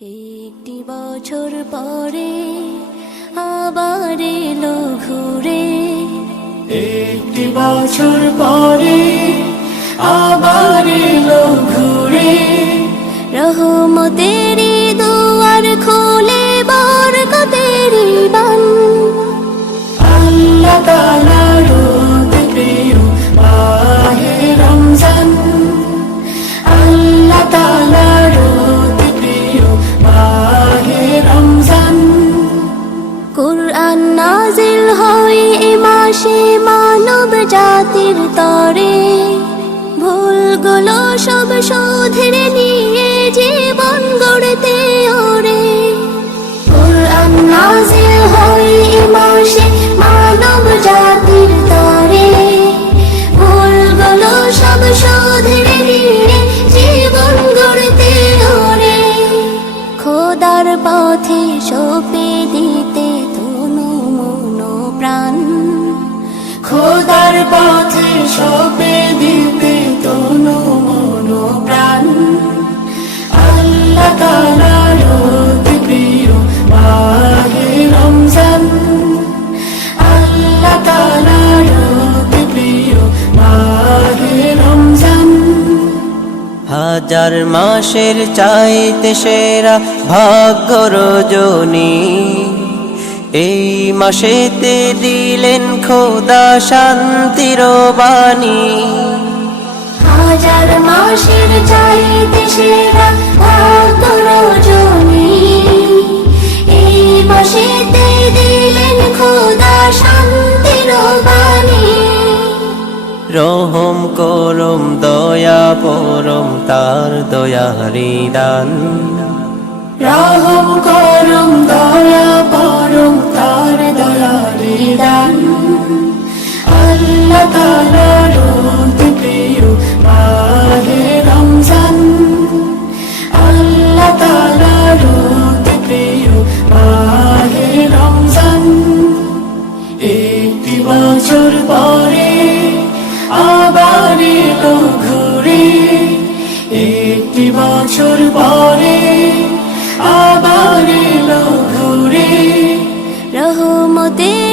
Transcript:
একটি বছর পরে আবার এলো ঘুরে, একটি বছর পরে আবার এলো ঘুরে। রহমতেরই দুয়ার খোলে বরকতেরই বান। আল্লাহ তাআলার অতি প্রিয় মাহে রমজান, আল্লাহ তাআলার অতি প্রিয় মাহে রমজান। কুরআন নাজিল হয় এ মাসে মানব জাতির তরে, ভুলগুলো সব শুধরে নিয়ে জীবন গড়তে ওরে। কুরআন নাজিল হয় এ মাসে মানব জাতির তরে, ভুলগুলো সব শুধরে নিয়ে জীবন গড়তে ওরে। খোদার পথে সঁপে দিতে তনু মন প্রাণ, খোদার পথে সঁপে দিতে তনু মন প্রাণ। আল্লাহ তাআলার অতি প্রিয় মাহে রমজান, আল্লাহ তাআলার অতি প্রিয় মাহে রমজান। হাজার মাসের চাইতে সেরা ভাগ্য রজনী, এই মাসেতে দিলেন খোদা শান্তির বাণী। হাজার মাসের চাইতে সেরা ভাগ্য রজনী, এই মাসেতে দিলেন খোদা শান্তির বাণী। রহম করম দয়া পরম তার দয়ারি দান, রহম করম দয়া পরম তার দয়ারি দান। আল্লাহ তাআলার অতি প্রিয় মাহে রমজান, আল্লাহ তাআলার অতি প্রিয় মাহে রমজান। একটি বছর পরে আবার এলো ঘুরে, একটি বছর পরে আবার এলো ঘুরে। রহমতের